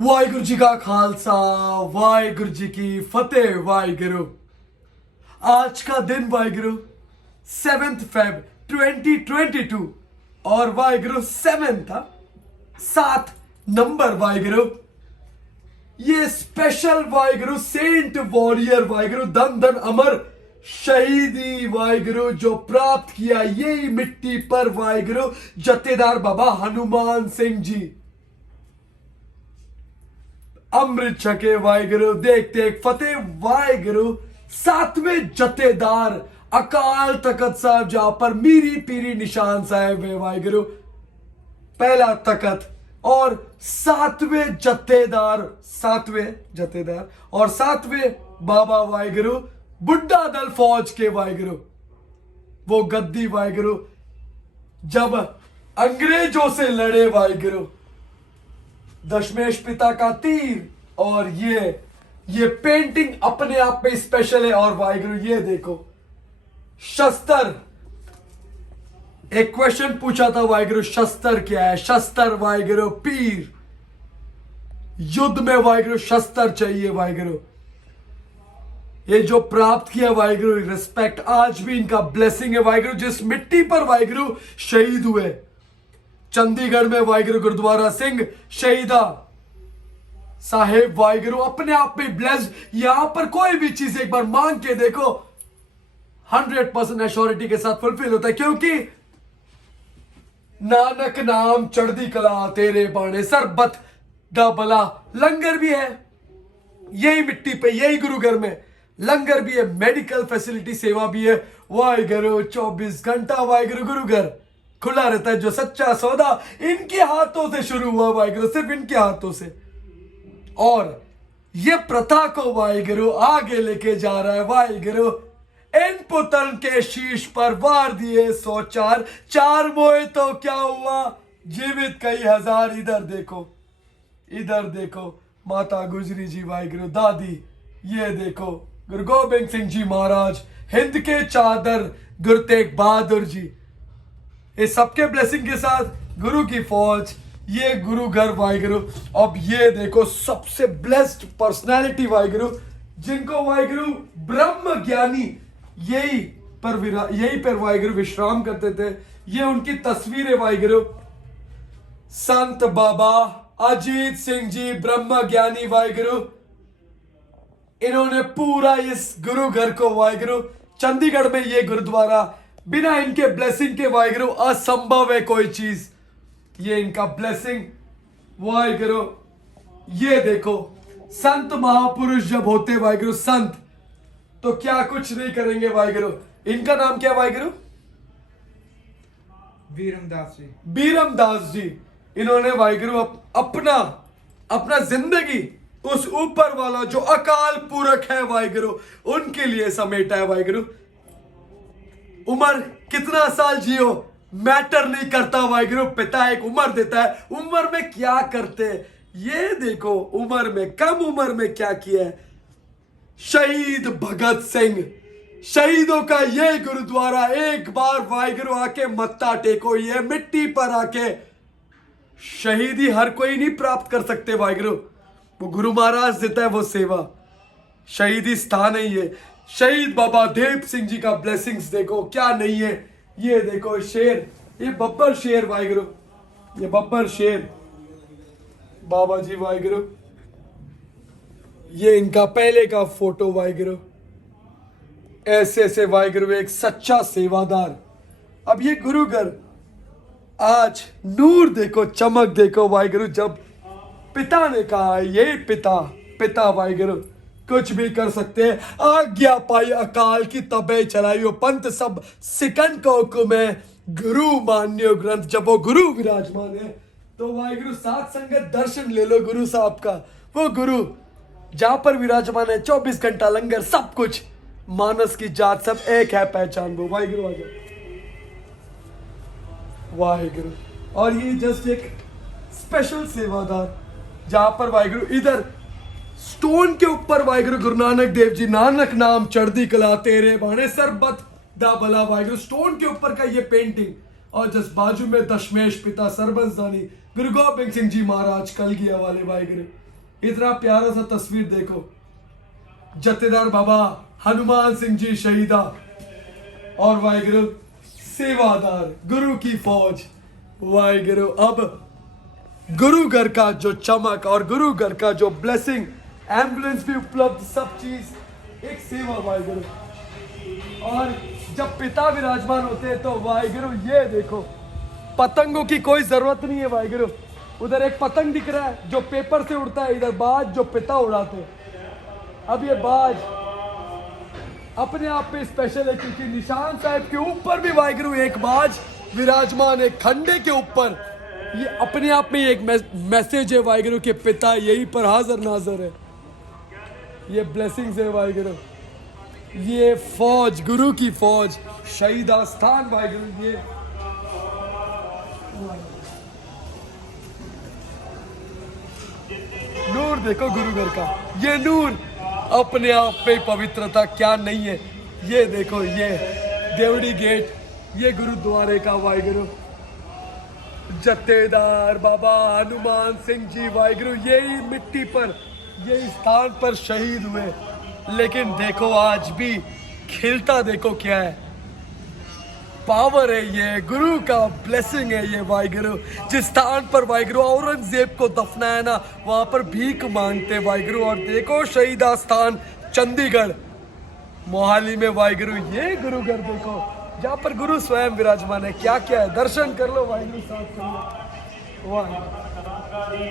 वाहिगुरु जी का खालसा, वाहिगुरु जी की फतेह। वाहिगुरु आज का दिन वाहिगुरु 7 फेब 2022 और वाहिगुरु 7 था 7 नंबर। वाहिगुरु ये special Waheguru saint warrior Waheguru धन धन अमर शहीदी वाहिगुरु जो प्राप्त किया यही मिट्टी पर वाहिगुरु जत्थेदार बाबा हनुमान सिंह जी। अमृत छके वाहिगुरु देखते एक फतेह वाहिगुरु 7वें जत्थेदार अकाल तखत साहब जहां पर मीरी पीरी निशान साहब है वाहिगुरु पहला तखत और 7वें जत्थेदार और 7वें बाबा वाहिगुरु बुड्ढा दल फौज के वाहिगुरु वो गद्दी वाहिगुरु जब अंग्रेजों से लड़े वाहिगुरु दशमेश पिता का तीर। और ये पेंटिंग अपने आप में स्पेशल है। और वाहिगुरु ये देखो शस्त्र, एक क्वेश्चन पूछा था वाहिगुरु शस्त्र क्या है? शस्त्र वाहिगुरु पीर, युद्ध में वाहिगुरु शस्त्र चाहिए वाहिगुरु। ये जो प्राप्त किया वाहिगुरु रिस्पेक्ट, आज भी इनका ब्लेसिंग है वाहिगुरु। जिस मिट्टी पर वाहिगुरु शहीद हुए चंडीगढ़ में वाहिगुरु गुरुद्वारा सिंह शहीदा साहेब वाहिगुरु अपने आप में ब्लेस्ड। यहां पर कोई भी चीज एक बार मांग के देखो 100% एश्योरिटी के साथ फुलफिल होता है, क्योंकि नानक नाम चढ़दी कला तेरे बाणे सरबत दा भला। लंगर भी है यही मिट्टी पे, यही गुरु घर में लंगर भी है, मेडिकल फैसिलिटी सेवा भी है वाहिगुरु। 24 घंटा वाहिगुरु गुरु घर खुला रहता है। जो सच्चा सौदा इनके हाथों से शुरू हुआ वाहिगुरु, सिर्फ इनके हाथों से। और ये प्रथा को वाहिगुरु आगे लेके जा रहा है वाहिगुरु। इन पुतल के शीश पर वार दिए 104, 4 मोए तो क्या हुआ जीवित कई हजार। इधर देखो माता गुजरी जी वाहिगुरु दादी, ये देखो गुरु गोबिंद सिंह जी महाराज, हिंद के चादर गुरु तेग बहादुर जी। इस सबके ब्लेसिंग के साथ गुरु की फौज, ये गुरु घर वाहिगुरु। अब ये देखो सबसे ब्लेस्ड पर्सनालिटी वाहिगुरु, जिनको वाहिगुरु ब्रह्म ज्ञानी यही पर वाहिगुरु विश्राम करते थे। ये उनकी तस्वीर है वाहिगुरु। संत बाबा अजीत सिंह जी ब्रह्म ज्ञानी वाहिगुरु, इन्होंने पूरा इस गुरु घर को वाहिगुरु, चंडीगढ़ में ये गुरुद्वारा, बिना इनके ब्लेसिंग के वाहिगुरु असंभव है कोई चीज। ये इनका ब्लेसिंग वाहिगुरु। ये देखो संत महापुरुष जब होते वाहिगुरु संत, तो क्या कुछ नहीं करेंगे वाहिगुरु। इनका नाम क्या वाहिगुरु? बीरम दास जी। इन्होंने वाहिगुरु अपना जिंदगी उस ऊपर वाला जो अकाल पुरख है वाहिगुरु उनके लिए समेटा है वाहिगुरु। उम्र कितना साल जियो मैटर नहीं करता वाहिगुरु, पिता एक उम्र देता है। उम्र में क्या करते ये देखो, उम्र में कम उम्र में क्या किया है। शहीद भगत सिंह, शहीदों का ये गुरुद्वारा, एक बार वाहिगुरु आके मत्था टेको ये मिट्टी पर आके। शहीदी हर कोई नहीं प्राप्त कर सकते वाहिगुरु, वो गुरु महाराज देता है वो सेवा। शहीदी स्थान है ये। शहीद बाबा देव सिंह जी का ब्लेसिंग्स देखो क्या नहीं है। ये देखो शेर, ये बब्बर शेर वाहिगुरु, ये बब्बर शेर बाबा जी वाहिगुरु। ये इनका पहले का फोटो वाहिगुरु। ऐसे वाहिगुरु एक सच्चा सेवादार। अब ये गुरु घर आज नूर देखो, चमक देखो वाहिगुरु। जब पिता ने कहा, ये पिता वाहिगुरु कुछ भी कर सकते हैं, आज्ञा पाई अकाल की तबे चलाइयो पंथ सब सिकंद को हुक्म है गुरु मान्यो ग्रंथ। जब वो गुरु विराजमान है तो वाहिगुरु साथ संगत दर्शन ले लो गुरु साहब का। वो गुरु जहां पर विराजमान है 24 घंटा लंगर सब कुछ, मानस की जात सब एक है, पहचान वो वाहिगुरु आ जाओ वाहिगुरु। और ये जस्ट एक स्पेशल सेवादार जहां पर वाहिगुरु इधर स्टोन के ऊपर वाहिगुरु गुरु नानक देव जी, नानक नाम चढ़दी कला तेरे बाणे सरबत दा भला वाहिगुरु। स्टोन के ऊपर का ये पेंटिंग और जस्ट बाजू में दशमेश पिता सरबंसदानी गुरु गोबिंद सिंह जी महाराज कलगिया वाले वाहिगुरु। इतना प्यारा सा तस्वीर देखो, जत्थेदार बाबा हनुमान सिंह जी शहीदा और वाहिगुरु सेवादार गुरु की फौज। वाहिगुरु अब गुरु घर का जो चमक और गुरु घर का जो ब्लेसिंग, एम्बुलेंस भी उपलब्ध, सब चीज एक सेवा वाहिगुरु। और जब पिता विराजमान होते हैं तो वाहिगुरु ये देखो, पतंगों की कोई जरूरत नहीं है वाहिगुरु। उधर एक पतंग दिख रहा है जो पेपर से उड़ता है, इधर बाज जो पिता उड़ाते हैं। अब ये बाज अपने आप में स्पेशल है क्योंकि निशान साहब के ऊपर भी वाहिगुरु एक बाज विराजमान है, खंडे के ऊपर। ये अपने आप में एक मैसेज है वाहिगुरु के पिता यहीं पर हाजिर नाजर है। ये ब्लेसिंग्स है वाहिगुरु, ये फौज, गुरु की फौज, शहीद आस्थान वाहिगुरु। ये नूर देखो गुरु घर का, ये नूर अपने आप में पवित्रता क्या नहीं है। ये देखो, ये देवड़ी गेट, ये गुरुद्वारे का वाहिगुरु, जत्थेदार बाबा हनुमान सिंह जी वाहिगुरु यही मिट्टी पर, यही स्थान पर शहीद हुए। लेकिन देखो आज भी खिलता देखो क्या है, पावर है, ये गुरु का ब्लेसिंग है ये वाहिगुरु। जिस स्थान पर वाहिगुरु औरंगजेब को दफनाया ना, वहां पर भीख मांगते वाहिगुरु। और देखो शहीदा स्थान चंडीगढ़ मोहाली में वाहिगुरु, ये गुरु घर देखो जहाँ पर गुरु स्वयं विराजमान है। क्या क्या है, दर्शन कर लो वाहिगुरु, साथ कर लो। वाह नदी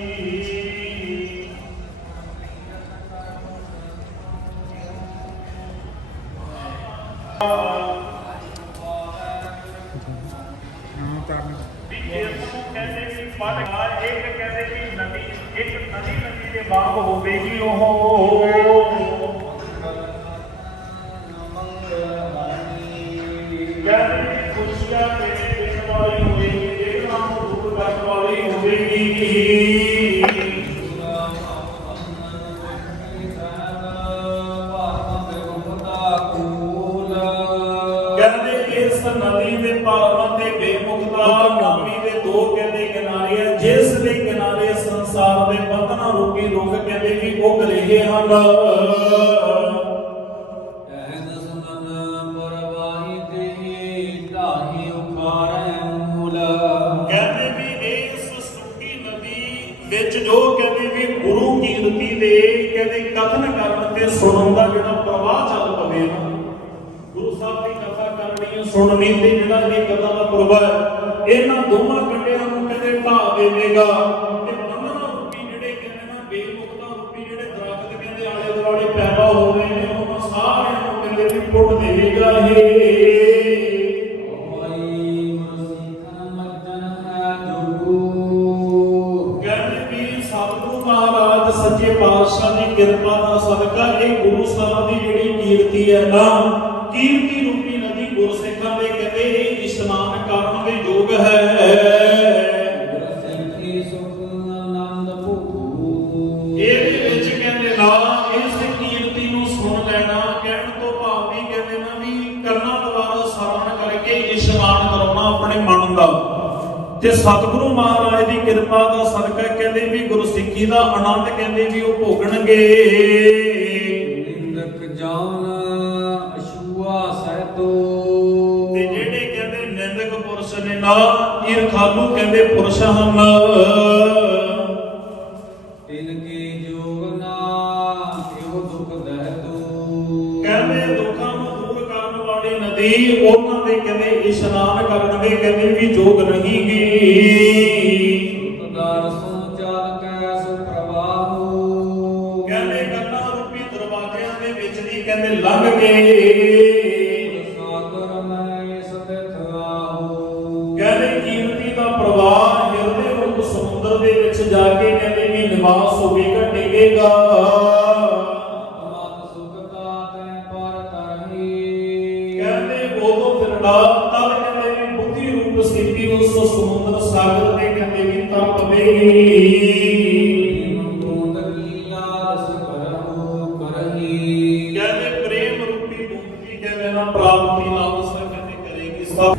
ਦੇ ਪਾਰਾਂ ਤੇ ਬੇਮੁਖਤਾ ਨਾਮੀ ਦੇ ਦੋ ਕਹਿੰਦੇ ਕਿਨਾਰੇ ਆ, ਜਿਸ ਦੇ ਕਿਨਾਰੇ ਸੰਸਾਰ ਦੇ ਬੰਧਨਾਂ ਰੂਪੀ ਦੁੱਖ ਕਹਿੰਦੇ ਵੀ ਉਗ ਰਹੇ ਹਨ। ਕਹਿੰਦੇ ਵੀ ਇਸ ਸੁੱਕੀ ਨਦੀ ਵਿੱਚ ਜੋ ਕਹਿੰਦੇ ਵੀ ਗੁਰੂ ਕੀਰਤੀ ਦੇ ਕਹਿੰਦੇ ਕਥਨ ਕਰਨ ਤੇ ਸੁਣਨ ਦਾ ਜਿਹੜਾ ਪ੍ਰਵਾਹ ਚੱਲ ਪਵੇ ਨਾ, ਗੁਰੂ ਸਾਹਿਬ ਦੀ ਕਥਾ ਕਰਨੀ ਸੁਣਨੀ ਤੇ ਜਿਹੜਾ ਇਹ ਕਥਾ ਦਾ ਪ੍ਰਵਾਹ ਹੈ, ਇਹਨਾਂ ਦੋਵਾਂ ਕੰਢਿਆਂ ਨੂੰ ਕਹਿੰਦੇ ਢਾਹ ਦੇਵੇਗਾ ਤੇ ਬੰਧਨਾਂ ਰੂਪੀ ਜਿਹੜੇ ਕਹਿੰਦੇ ਨਾ ਬੇਮੁਖਤਾ ਰੂਪੀ ਜਿਹੜੇ ਦਰਖਤ ਕਹਿੰਦੇ ਆਲੇ ਦੁਆਲੇ ਪੈਦਾ ਹੋ ਰਹੇ ਨੇ, ਉਹਨਾਂ ਸਾਰਿਆਂ ਨੂੰ ਕਹਿੰਦੇ ਵੀ ਪੁੱਟ ਦੇਵੇਗਾ ਇਹ। ਮਹਾਰਾਜ ਸੱਚੇ ਪਾਤਸ਼ਾਹ ਦੀ ਕਿਰਪਾ ਦਾ ਸਦਕਾ ਇਹ ਗੁਰੂ ਸਾਹਿਬ ਦੀ ਜਿਹੜੀ ਕੀਰਤੀ ਹੈ ਨਾ, ਕੀਰਤੀ ਰੂਪੀ ਨਦੀ ਗੁਰਸਿੱਖਾਂ ਦੇ ਕਹਿੰਦੇ ਇਹ ਇਸ਼ਨਾਨ ਕਰਨ ਦੇ ਯੋਗ ਹੈ। ਇਹਦੇ ਵਿੱਚ ਕਹਿੰਦੇ ਨਾ ਇਸ ਕੀਰਤੀ ਨੂੰ ਸੁਣ ਲੈਣਾ, ਕਹਿਣ ਤੋਂ ਭਾਵ ਵੀ ਕਹਿੰਦੇ ਨਾ ਵੀ ਕੰਨਾਂ ਦੁਆਰਾ ਸਰਵਣ ਕਰਕੇ ਇਸ਼ਨਾਨ ਕਰਾਉਣਾ ਆਪਣੇ ਮਨ ਦਾ। ਤੇ ਸਤਿਗੁਰੂ ਮਹਾਰਾਜ ਦੀ ਕਿਰਪਾ ਦਾ ਸਦਕਾ ਕਹਿੰਦੇ ਵੀ ਗੁਰਸਿੱਖੀ ਦਾ ਆਨੰਦ ਕਹਿੰਦੇ ਵੀ ਉਹ ਭੋਗਣਗੇ। ਨਿੰਦਕ ਜਾਨ ਅਸ਼ੂਆ ਸਹਿਤੋ, ਤੇ ਜਿਹੜੇ ਕਹਿੰਦੇ ਨਿੰਦਕ ਪੁਰਸ਼ ਨੇ ਨਾ, ਈਰਖਾਲੂ ਕਹਿੰਦੇ ਪੁਰਸ਼ ਹਨ। ਇਨਕੇ ਜੋਗ ਨਾ ਇਹੋ ਦੁਖ ਦਹਿਤੋ, ਕਹਿੰਦੇ ਦੁੱਖਾਂ ਨੂੰ ਦੂਰ ਕਰਨ ਵਾਲੀ ਨਦੀ, ਉਹਨਾਂ ਦੇ ਕਹਿੰਦੇ ਇਸ਼ਨਾਨ ਕਰਨ ਦੇ ਕਹਿੰਦੇ ਵੀ ਯੋਗ ਨਹੀਂ ਗੀ। ਕਹਿੰਦੇ ਕੰਨਾਂ ਰੂਪੀ ਦਰਵਾਜ਼ਿਆਂ ਦੇ ਵਿੱਚ ਦੀ ਕਹਿੰਦੇ ਲੰਘ ਕੇ ਕਹਿੰਦੇ ਕੀਰਤੀ ਦਾ ਪ੍ਰਵਾਹ ਹਿਰਦੇ ਰੂਪ ਸਮੁੰਦਰ ਦੇ ਵਿੱਚ ਜਾ ਕੇ ਕਹਿੰਦੇ ਵੀ ਨਿਵਾਸ ਹੋਵੇਗਾ, ਟਿਕੇਗਾ। ਕਹਿੰਦੇ ਉਦੋਂ ਫਿਰਦਾ ਤਦ ਕਹਿੰਦੇ ਵੀ ਬੁੱਧੀ ਰੂਪ ਸਥਿਤੀ ਨੂੰ ਸਮੁੰਦਰ ਸਾਗਰ ਦੇ ਕਹਿੰਦੇ ਵੀ ਤਰ ਪਵੇਗੀ। ਕਹਿੰਦੇ ਪ੍ਰੇਮ ਰੂਪੀ ਮੁਕਤੀ ਕਹਿੰਦੇ ਨਾ ਪ੍ਰਾਪਤੀ ਨਾਲ ਉਸ ਕਹਿੰਦੇ ਕਰੇਗੀ ਸਭ।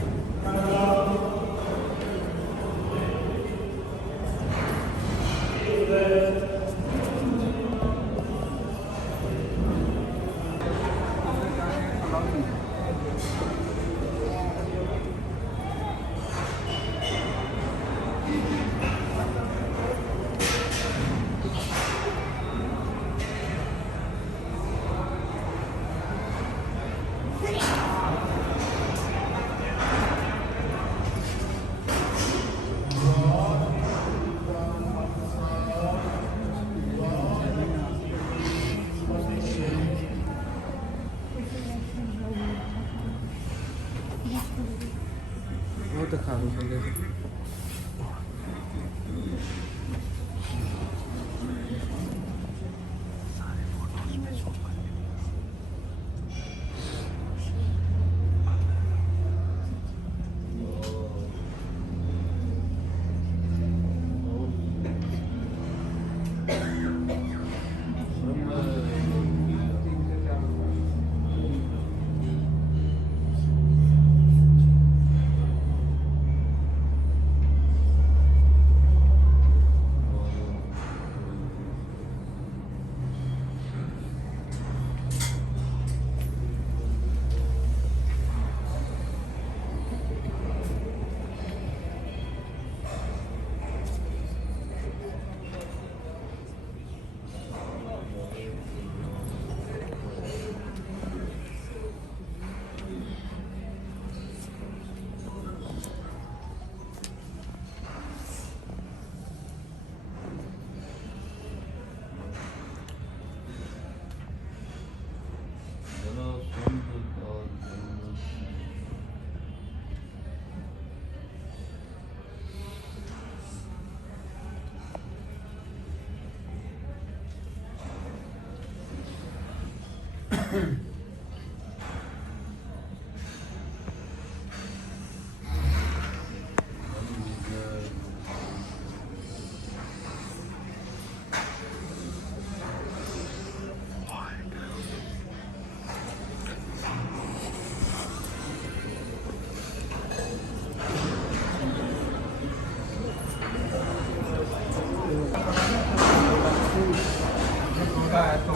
होता है तो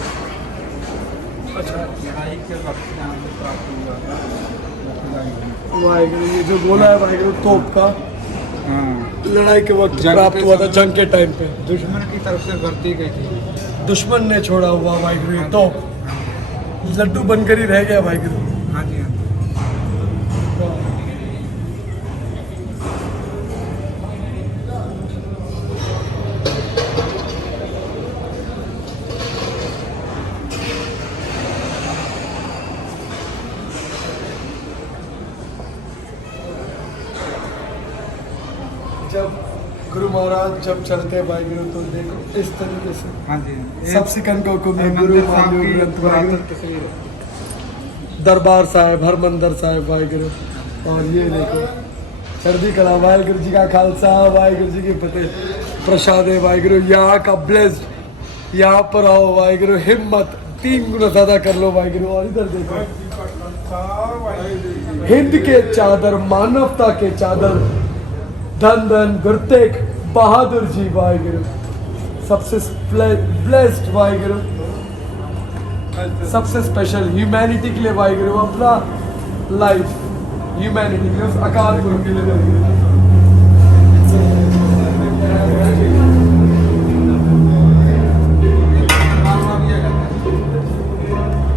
अच्छा लड़ाई के वक्त यहाँ पे प्राप्त हुआ था लड़ाई हुई। वाहिगुरु, ये जो गोला है वाहिगुरु तोप का, हाँ, लड़ाई के वक्त जंग प्राप्त के हुआ था, समय- जंग के टाइम पे दुश्मन की तरफ से बरती गई थी। दुश्मन ने छोड़ा हुआ वाहिगुरु ये तोप, लड्डू बनकर ही रह गया वाहिगुरु। हाँ जी, हाँ जी। जब गुरु महाराज जब चलते हैं वाहिगुरु तो देखो इस तरीके से हाँ जी, सब सिकंदों को मैं गुरु हरमंदिर साहब मान्यू की ग्रंथ पुरातन वाहिगुरु, तस्वीर है। दरबार साहिब, हरमंदर साहिब वाहिगुरु। और ये देखो चढ़ती कला, वाहिगुरु जी का खालसा, वाहिगुरु जी की फतेह, प्रसाद है वाहिगुरु, यहाँ का ब्लेस्ड, यहाँ पर आओ वाहिगुरु, हिम्मत 3 गुना ज्यादा कर लो वाहिगुरु। और इधर देखो हिंद के चादर, मानवता के चादर, धन धन गुरु तेग बहादुर जी वाहिगुरु, सबसे ब्लेस्ड वाहिगुरु, सबसे स्पेशल ह्यूमैनिटी के लिए वाहिगुरु, अपना लाइफ ह्यूमैनिटी के लिए, उस अकाल गुरु के लिए वाहिगुरु।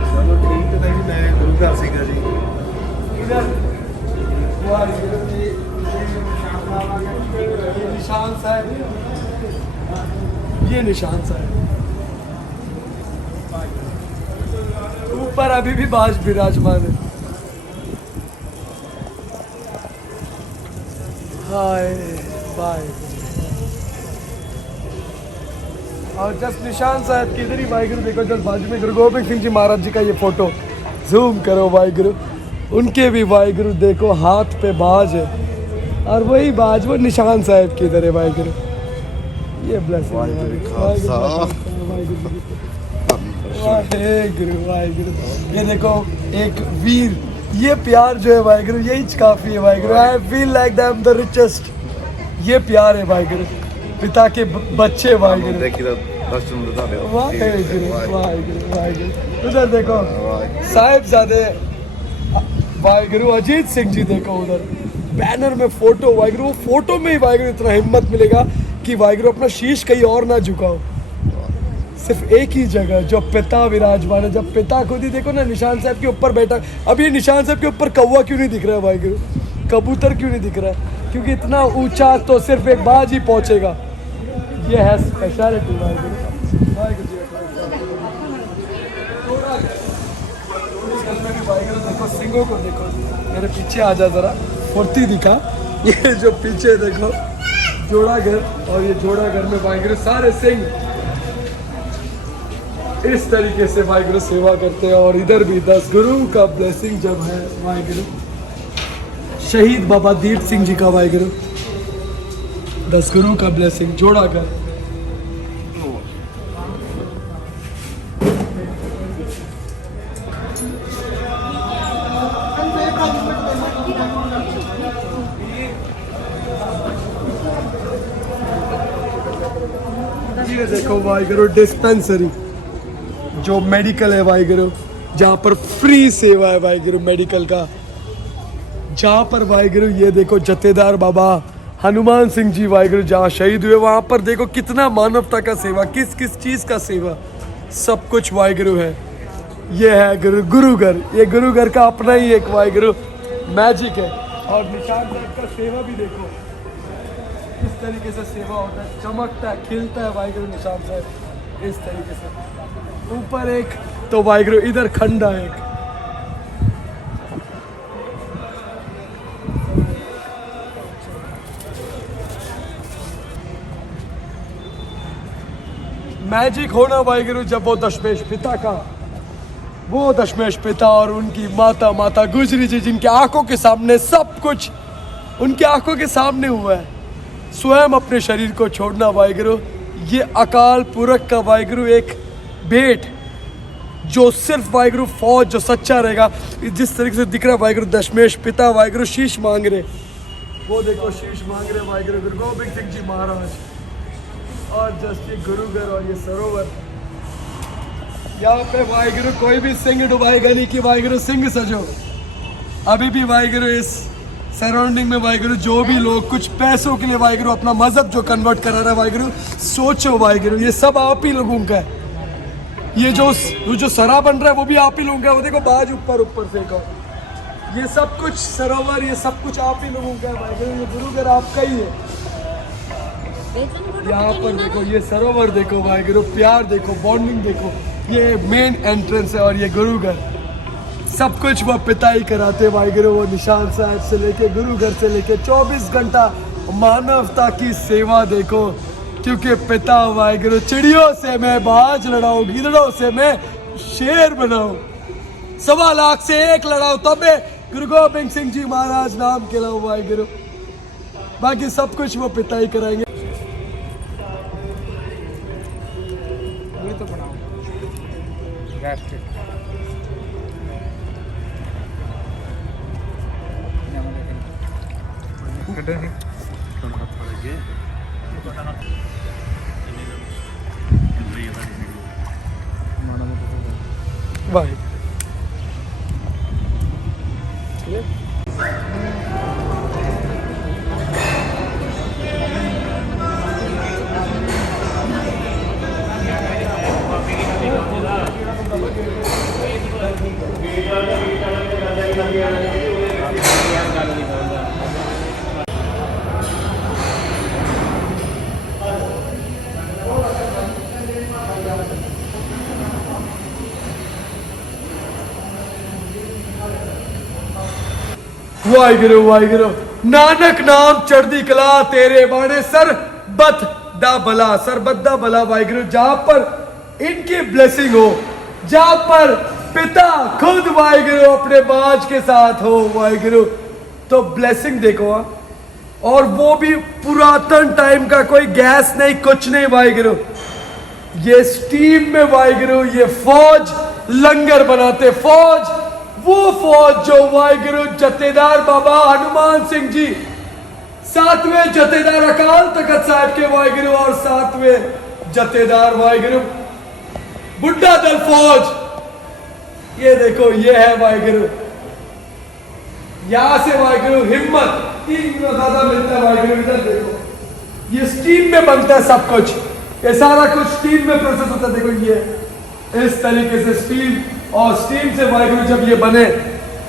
चलो ठीक है नहीं, मैं गुरु घर सीखा जी। इधर वाहिगुरु जी, ये निशान साहब, ये निशान साहब, ऊपर अभी भी बाज विराजमान है। Hi bye. और जस्ट निशान साहब की इधर ही वाहिगुरु देखो, जस्ट बाजू में गुरु गोबिंद सिंह जी महाराज जी का ये फोटो जूम करो वाहिगुरु, उनके भी वाहिगुरु देखो हाथ पे बाज है, और वही बाज वो निशान साहब की इधर है वाहिगुरु। ये ब्लेसिंग वाहिगुरु वाहिगुरु। ये देखो एक वीर, ये प्यार जो है वाहिगुरु यही काफी है Waheguru. I feel like that I am the richest, ये प्यार है वाहिगुरु, पिता के बच्चे वाहिगुरु। वाहिगुरु वाहिगुरु वाहिगुरु। उधर देखो साहिबजादे वाहिगुरु अजीत सिंह जी, देखो उधर बैनर में फोटो वाहिगुरु, वो फोटो में ही वाहिगुरु इतना हिम्मत मिलेगा कि वाहिगुरु अपना शीश कहीं और ना झुकाओ, सिर्फ एक ही जगह जो पिता विराजमान है। जब पिता खुद ही देखो ना निशान साहब के ऊपर बैठा, अब ये निशान साहब के ऊपर कौवा क्यों नहीं दिख रहा है वाहिगुरु, कबूतर क्यों नहीं दिख रहा है, क्योंकि इतना ऊंचा तो सिर्फ एक बाज ही पहुंचेगा। ये है स्पेशलिटी वाहिगुरु। वाहिगुरु जी वाहिगुरु, देखो सिंगों को देखो, मेरे पीछे आ जा जरा, फुर्ती दिखा। ये जो पीछे देखो जोड़ा घर, और ये जोड़ा घर में वाहिगुरु सारे सिंह इस तरीके से वाहिगुरु सेवा करते हैं। और इधर भी 10 गुरु का ब्लेसिंग जब है वाहिगुरु, शहीद बाबा दीप सिंह जी का वाहिगुरु, 10 गुरु का ब्लेसिंग, जोड़ा घर। ये देखो वाहिगुरु डिस्पेंसरी, जो मेडिकल है वाहिगुरु, जहाँ पर फ्री सेवा है वाहिगुरु मेडिकल का, जहाँ पर वाहिगुरु ये देखो जत्थेदार बाबा हनुमान सिंह जी वाहिगुरु जहाँ शहीद हुए, वहाँ पर देखो कितना मानवता का सेवा, किस किस चीज़ का सेवा, सब कुछ वाहिगुरु है। ये है गुरु घर, ये गुरु घर का अपना ही एक वाहिगुरु मैजिक है। और निशान साहब का सेवा भी देखो किस तरीके से सेवा होता है, चमकता है, खिलता है वाहिगुरु निशान साहब इस तरीके से। ऊपर एक तो वाहिगुरु, इधर खंडा एक, मैजिक होना वाहिगुरु जब वो दशमेश पिता का वो दशमेश पिता और उनकी माता माता गुजरी जी, जिनके आंखों के सामने सब कुछ उनकी आंखों के सामने हुआ है, स्वयं अपने शरीर को छोड़ना वाहिगुरु, ये अकाल पुरख का वाहिगुरु एक भेंट जो सिर्फ वाहिगुरु फौज जो सच्चा रहेगा। जिस तरीके से दिख रहा है वाहिगुरु दशमेश पिता वाहिगुरु शीश मांग रहे, वो देखो शीश मांग रहे वाहिगुरु गुरु गोबिंद सिंह जी महाराज, और जस्ट ये गुरुघर और ये सरोवर, यहाँ पे वाहिगुरु कोई भी सिंह डुबाएगा नहीं कि वाहिगुरु सिंह सजो। अभी भी वाहिगुरु इस सराउंडिंग में वाहिगुरु जो भी लोग कुछ पैसों के लिए वाहिगुरु अपना मजहब जो कन्वर्ट करा रहा है वाहिगुरु, सोचो वाहिगुरु ये सब आप ही लोगों का है। ये जो सरा बन रहा है वो भी आप ही लोगों का है। वो देखो बाज ऊपर ऊपर फेंको, ये सब कुछ सरोवर ये सब कुछ आप ही लोगों का है वाहिगुरु। ये गुरुघर आपका ही है। यहाँ पर देखो ये सरोवर देखो वाहिगुरु, प्यार देखो, बॉन्डिंग देखो, ये मेन एंट्रेंस है और ये गुरुघर। सब कुछ वो पिता ही कराते वाहिगुरु। वो निशान साहब से लेके गुरुघर से लेके 24 घंटा मानवता की सेवा देखो, क्योंकि पिता वाहिगुरु चिड़ियों से मैं बाज लड़ाऊं, गिदड़ों से मैं शेर बनाऊं, 1.25 लाख से 1 लड़ाऊं, तबे गुरु गोबिंद सिंह जी महाराज नाम खिलाओ वाहिगुरु। बाकी सब कुछ वो पिता ही कराएंगे। वही तो बनाओ राष्ट्र भाई वाहिगुरु वाहिगुरु, नानक नाम चढ़दी कला तेरे बाणे सरबत दा भला, सरबत दा भला वाहिगुरु। जहां पर इनकी ब्लेसिंग हो, जहां पर पिता खुद वाहिगुरु अपने बाज के साथ हो वाहिगुरु, तो ब्लेसिंग देखो। और वो भी पुरातन टाइम का, कोई गैस नहीं कुछ नहीं वाहिगुरु, ये स्टीम में वाहिगुरु ये फौज लंगर बनाते। फौज वो फौज जो वाहिगुरु जथेदार बाबा हनुमान सिंह जी, 7वें जथेदार अकाल तखत साहब के वाहिगुरु, और 7वें जथेदार वाहिगुरु बुड्ढा दल फौज, ये देखो ये है वाहिगुरु। यहां से वाहिगुरु हिम्मत 3 गुना ज्यादा मिलता है वाहिगुरु। इधर देखो ये स्टीम में बनता है सब कुछ, ये सारा कुछ स्टीम में प्रोसेस होता है। देखो ये इस तरीके से स्टीम, और स्टीम से वाहिगुरु जब ये बने,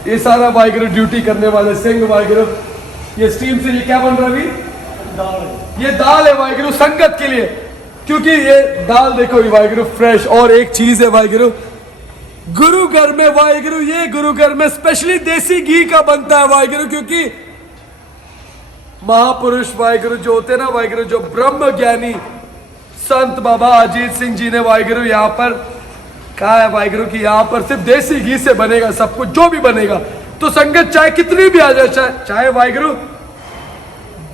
ये सारा वाहिगुरु ड्यूटी करने वाले सिंह वाहिगुरु, ये स्टीम से ये क्या बन रहा है? दाल। ये दाल है वाहिगुरु संगत के लिए, क्योंकि ये दाल देखो ये वाहिगुरु फ्रेश। और एक चीज है वाहिगुरु, गुरुघर में वाहिगुरु, ये गुरुघर में स्पेशली देसी घी का बनता है वाहिगुरु, क्योंकि महापुरुष वाहिगुरु जो होते ना वाहिगुरु, जो ब्रह्म ज्ञानी संत बाबा अजीत सिंह जी ने वाहिगुरु यहाँ पर कहा है वाहिगुरु कि यहाँ पर सिर्फ देसी घी से बनेगा सब कुछ, जो भी बनेगा। तो संगत चाहे कितनी भी आ जाए, चाहे वाहिगुरु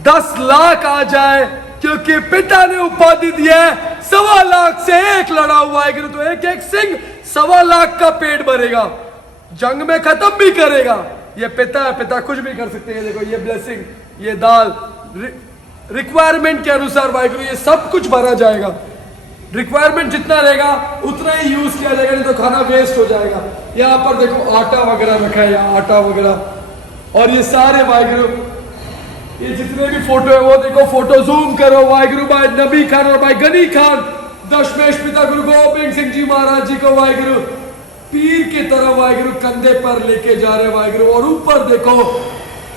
10 लाख आ जाए, क्योंकि पिता ने उपाधि दिया है 1.25 लाख से 1 लड़ा हुआ वाहिगुरु, तो एक एक सिंह 1.25 लाख का पेट भरेगा, जंग में खत्म भी करेगा। ये पिता है, पिता कुछ भी कर सकते हैं। देखो ये ब्लेसिंग, ये दाल, रिक्वायरमेंट के अनुसार वाहिगुरु ये सब कुछ भरा जाएगा। रिक्वायरमेंट जितना रहेगा उतना ही यूज किया जाएगा, नहीं तो खाना वेस्ट हो जाएगा। यहाँ पर देखो आटा वगैरह रखा है, यहाँ आटा वगैरह, और ये सारे वाहिगुरु ये जितने भी फोटो है वो देखो, फोटो जूम करो वाहिगुरु भाई नबी खान और भाई गनी खान, दशमेश पिता गुरु गोबिंद सिंह जी महाराज जी को वाहिगुरु पीर की तरह वाहिगुरु कंधे पर लेके जा रहे वाहिगुरु। और ऊपर देखो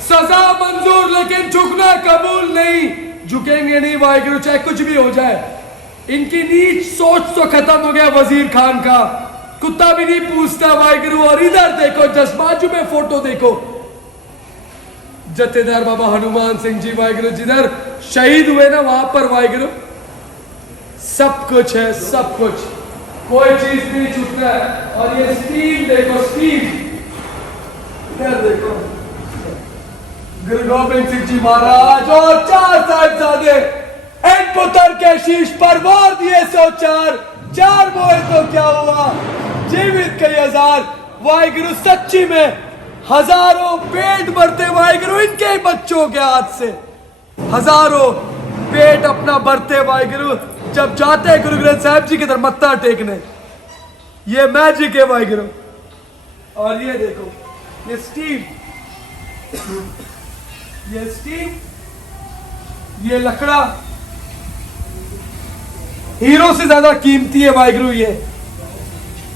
सजा मंजूर लेकिन झुकना कबूल नहीं, झुकेंगे नहीं वाहिगुरु चाहे कुछ भी हो जाए। इनकी नीच सोच तो खत्म हो गया वजीर खान का, कुत्ता भी नहीं पूछता वाहिगुरु। और इधर देखो जस्ट बाजू में फोटो देखो, जथेदार बाबा हनुमान सिंह जी वाहिगुरु जिधर शहीद हुए ना, वहां पर वाहिगुरु सब कुछ है, सब कुछ। कोई चीज नहीं छूटना है। और ये स्टीम देखो, स्टीम इधर देखो, गुरु गोबिंद सिंह जी महाराज और 4 साहिबजादे इन पुत्र के शीश पर वार दिए 104 बोए तो क्या हुआ, जीवित कई हजार। वाहिगुरु सच्ची में हजारों पेट भरते वाहिगुरु इनके ही बच्चों के हाथ से, हजारों पेट अपना भरते वाहिगुरु जब जाते हैं गुरु ग्रंथ साहिब जी की तरफ मत्था टेकने। ये मैजिक है वाहिगुरु। और ये देखो, ये स्टीम, ये स्टीम, ये लकड़ा हीरो से ज्यादा कीमती है वाहिगुरु। ये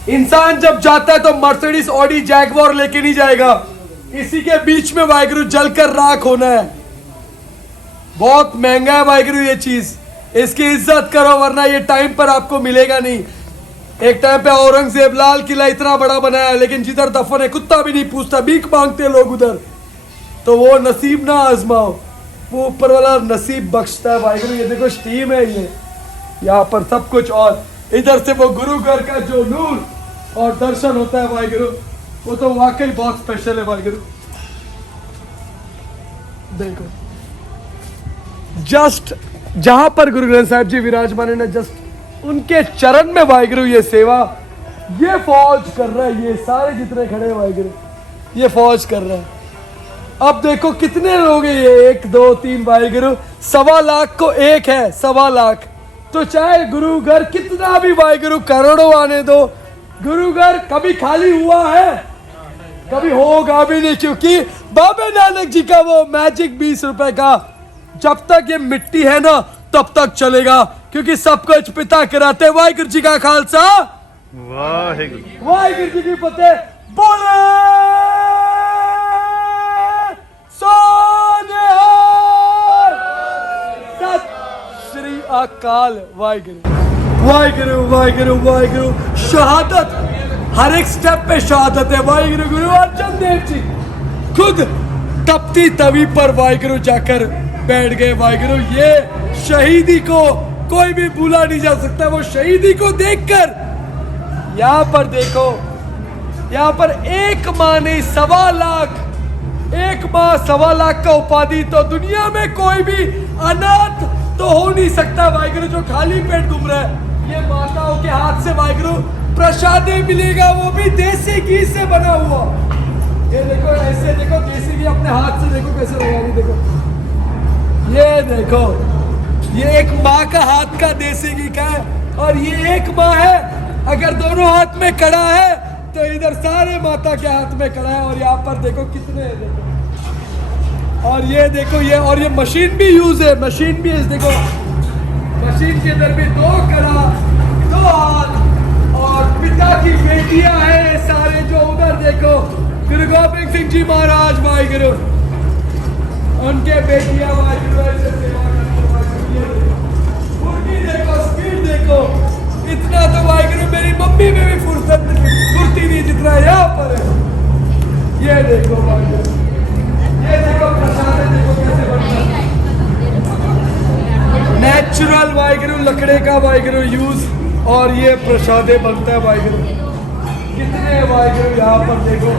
इंसान जब जाता है तो मर्सिडीज, ऑडी, जैगवार लेके नहीं जाएगा, इसी के बीच में वाहिगुरु जलकर राख होना है। बहुत महंगा है वाहिगुरु ये चीज, इसकी इज्जत करो वरना ये टाइम पर आपको मिलेगा नहीं। एक टाइम पे औरंगजेब लाल किला इतना बड़ा बनाया लेकिन जिधर दफन है कुत्ता भी नहीं पूछता, भीख मांगते हैं लोग उधर। तो वो नसीब ना आजमाओ, वो ऊपर वाला नसीब बख्शता है वाहिगुरु। ये देखो स्टीम है, ये यहाँ पर सब कुछ, और इधर से वो गुरु घर का जो नूर और दर्शन होता है वाहिगुरु, वो तो वाकई बहुत स्पेशल है वाहिगुरु। देखो जस्ट जहां पर गुरु ग्रंथ साहिब जी विराजमान है ना, जस्ट उनके चरण में वाहिगुरु ये सेवा, ये फौज कर रहा है। ये सारे जितने खड़े हैं वाहिगुरु, ये फौज कर रहा है। अब देखो कितने लोग हैं ये, 1 2 3 वाहिगुरु, 1.25 लाख को एक है, 1.25 लाख। तो चाहे गुरु घर कितना भी वाहिगुरु करोड़ों आने दो, गुरु घर कभी खाली हुआ है, कभी होगा भी नहीं, क्योंकि बाबा नानक जी का वो मैजिक 20 रुपए का जब तक ये मिट्टी है ना तब तक चलेगा, क्योंकि सब कुछ पिता कराते। वाहिगुरु जी का खालसा, वाहिगुरु जी की फतेह। बोले सोनिहाल, सत श्री अकाल। वाहिगुरु वाहिगुरु वाहिगुरु वाहिगुरु। शहादत, हर एक स्टेप पे शहादत है वाहिगुरु। गुरु अर्जन देव जी खुद तपती तवी पर वाहिगुरु जाकर बैठ गए वाहिगुरु। ये शहीदी को कोई भी भूला नहीं जा सकता। वो शहीदी को देखकर यहाँ पर देखो, यहाँ पर एक माँ ने 1.25 लाख, एक माँ 1.25 लाख का उपाधि, तो दुनिया में कोई भी अनाथ तो हो नहीं सकता वाहिगुरु जो खाली पेट घूम रहा है। ये माताओं के हाथ से वाहिगुरु प्रसाद मिलेगा, वो भी देसी घी से बना हुआ। ये देखो ऐसे देखो, देसी घी अपने हाथ से देखो कैसे लगा, देखो ये देखो, ये एक माँ का हाथ का देसी घी का है, और ये एक माँ है। अगर दोनों हाथ में कड़ा है तो इधर सारे माता के हाथ में कड़ा है। और यहाँ पर देखो कितने है, देखो। और ये देखो ये, और ये मशीन भी यूज है, मशीन भी है, देखो मशीन के अंदर भी 2 कड़ा, 2 हाथ, और पिता की बेटियां हैं सारे जो उधर देखो, गुरु गोबिंद सिंह जी महाराज वाहिगुरु, उनके बेटियां वाहिगुरु ऐसे सेवा करते वाहिगुरु। उनकी देखो स्पीड देखो, इतना तो वाहिगुरु मेरी मम्मी में भी फुर्ती नहीं जितना यहाँ पर है। ये देखो वाहिगुरु, ये देखो प्रसाद देखो कैसे बनता है, नेचुरल वाहिगुरु लकड़े का वाहिगुरु यूज, और ये प्रसादे बनता है वाहिगुरु। कितने वाहिगुरु यहाँ पर देखो,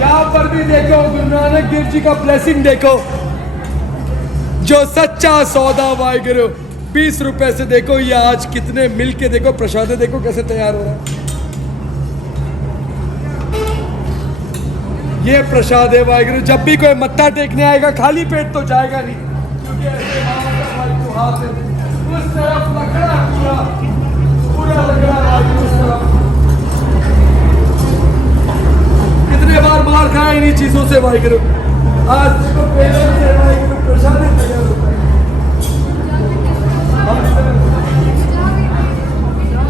यहाँ पर भी देखो गुरु नानक देव जी का ब्लेसिंग देखो, जो सच्चा सौदा वाहिगुरु 20 रुपए से देखो, ये आज कितने मिल के देखो प्रसादे देखो कैसे तैयार हो रहा है। ये प्रसाद है वाहिगुरु। जब भी कोई मत्था टेकने आएगा खाली पेट तो जाएगा नहीं, क्योंकि ऐसे हाथ है, उस तरफ लकड़ा पूरा पूरा लकड़ा वाहिगुरु उस तरफ। कितने बार मार खाए इन्हीं चीजों से वाहिगुरु। आज देखो पेशेंस है वाहिगुरु, प्रसाद तैयार होता है।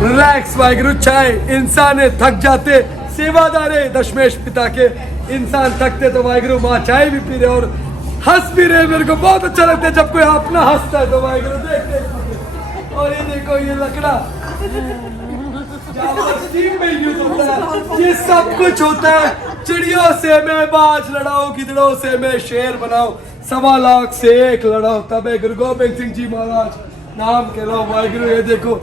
रिलैक्स वाहिगुरु, चाय इंसान थक जाते, सेवादारे दशमेश पिता के इंसान थकते तो वाहिगुरु माँ चाय भी पी रहे और हंस भी रहे। मेरे को बहुत अच्छा लगता है जब कोई अपना हंसता है तो वाहिगुरु देख देख। और ये देखो ये लकड़ा स्टीम में यूज होता है, ये सब कुछ होता है। चिड़ियों से मैं बाज लड़ाऊं, गिदड़ों से मैं शेर बनाऊं, 1.25 लाख से एक लड़ाओ, तब गुरु गोबिंद सिंह जी महाराज नाम के लो वाहिगुरु। ये देखो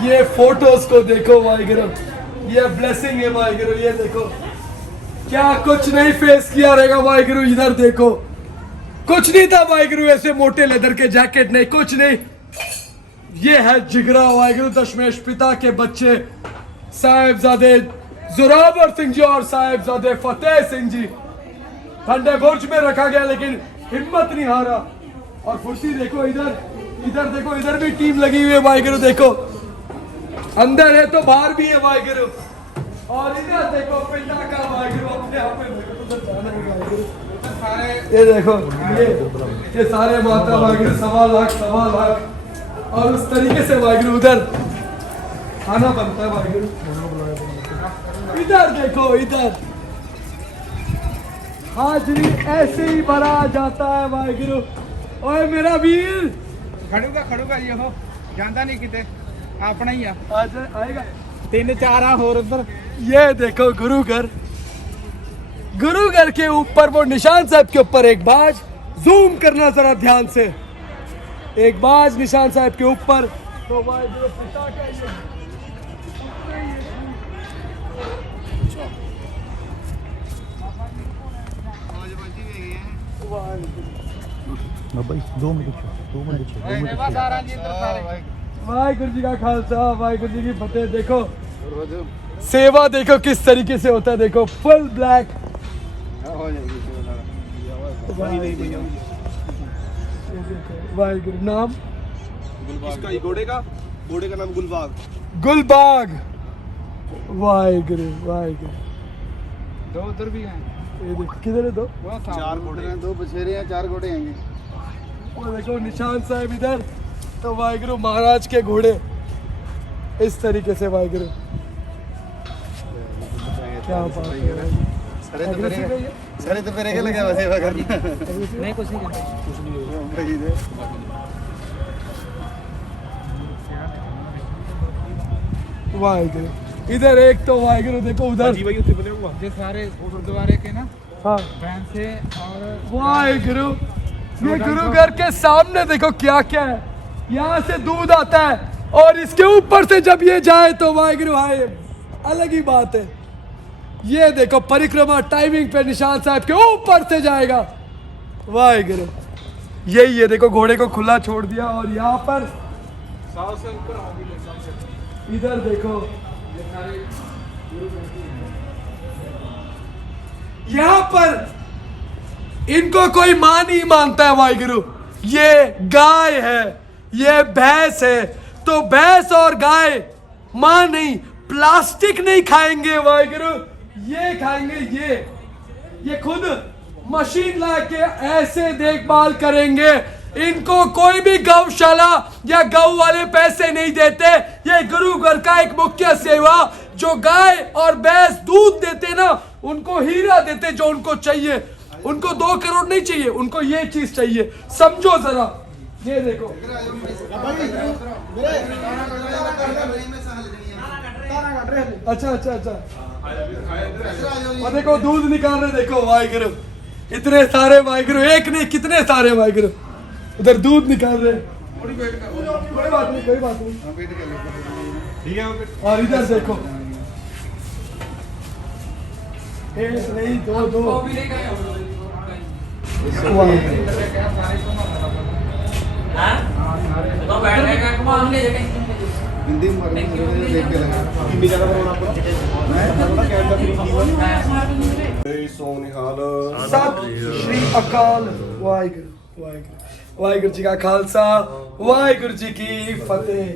ये फोटोज को देखो वाहिगुरु, ये ब्लेसिंग है वाहिगुरु। ये देखो क्या कुछ नहीं फेस किया रहेगा वाहिगुरु। इधर देखो कुछ नहीं था वाहिगुरु, ऐसे मोटे लेदर के जैकेट नहीं, कुछ नहीं। ये है जिगरा वाहिगुरु, दशमेश पिता के बच्चे साहिबजादे जोरावर सिंह जी और साहिबजादे फतेह सिंह जी। ठंडे बुर्ज में रखा गया लेकिन हिम्मत नहीं हारा। और फुर्ती देखो इधर, इधर देखो, इधर भी टीम लगी हुई है वाहिगुरु। देखो अंदर है तो बाहर भी है वाहिगुरु। और इधर देखो पिंडा का वाहिगुरु अपने आप में उधर जाना है वाहिगुरु। ये देखो ये सारे माता वाहिगुरु, 1.25 लाख। और उस तरीके से वाहिगुरु उधर खाना बनता है वाहिगुरु। इधर देखो, इधर हाजरी ऐसे ही भरा जाता है वाहिगुरु। ओए मेरा वीर खड़ूगा ये हो जानता नहीं किते अपना ही आज आएगा 3-4 होर उधर। ये देखो गुरुघर, गुरुघर के ऊपर वो निशान साहब के ऊपर एक बाज, जूम करना जरा ध्यान से, एक बाज निशान साहब के ऊपर। तो वाहिगुरु पिता का ये वाहिगुरु जी का खालसा, वाहिगुरु जी की फतेह। देखो सेवा देखो किस तरीके से होता है, देखो फुल ब्लैक। वाहिगुरु नाम इसका घोड़े का नाम गुलबाग। गुलबाग। वाहिगुरु वाहिगुरु। दो उधर भी हैं। ये देखो किधर है दो? 4 घोड़े हैं, 2 बछेरे हैं, 4 घोड़े हैं। वो देखो निशान साहब इधर। तो वाहिगुरु महाराज के घोड़े इस तरीके से वाहिगुरु। क्या बात है। सारे तो मेरे के लगे हुए सेवा करना। नहीं कुछ नहीं वाहिगुरु इधर एक तो वाहिगुरु देखो उधर ये सारे गुरुद्वारे के ना हाँ भैंसे और वाहिगुरु। ये गुरुघर के सामने देखो क्या क्या है। यहाँ से दूध आता है और इसके ऊपर से जब ये जाए तो वाहिगुरु हाय अलग ही बात है। ये देखो परिक्रमा टाइमिंग पे निशान साहब के ऊपर से जाएगा वाहिगुरु। यही है देखो घोड़े को खुला छोड़ दिया। और यहाँ पर इधर देखो यहाँ पर इनको कोई मां नहीं मानता है वाहिगुरु। ये गाय है, ये भैंस है। तो भैंस और गाय मां नहीं, प्लास्टिक नहीं खाएंगे वाहिगुरु। ये खाएंगे ये खुद मशीन ला के ऐसे देखभाल करेंगे। इनको कोई भी गौशाला या गौ वाले पैसे नहीं देते। ये गुरुघर का एक मुख्य सेवा, जो गाय और भैंस दूध देते ना उनको हीरा देते जो उनको चाहिए। उनको 2 करोड़ नहीं चाहिए, उनको ये चीज चाहिए। समझो जरा, ये देखो अच्छा अच्छा अच्छा। और देखो दूध निकाल रहे, देखो वाहिगुरु इतने सारे वाहिगुरु, एक नहीं कितने सारे वाहिगुरु उधर दूध निकाल रहे। कोई बात नहीं, कोई बात नहीं। और इधर देखो एक नहीं 2 हिंदी में देख के लगा। सत श्री अकाल। वाहिगुरु वाहिगुरु, वाहिगुरु जी का खालसा, वाहिगुरु जी की फतेह।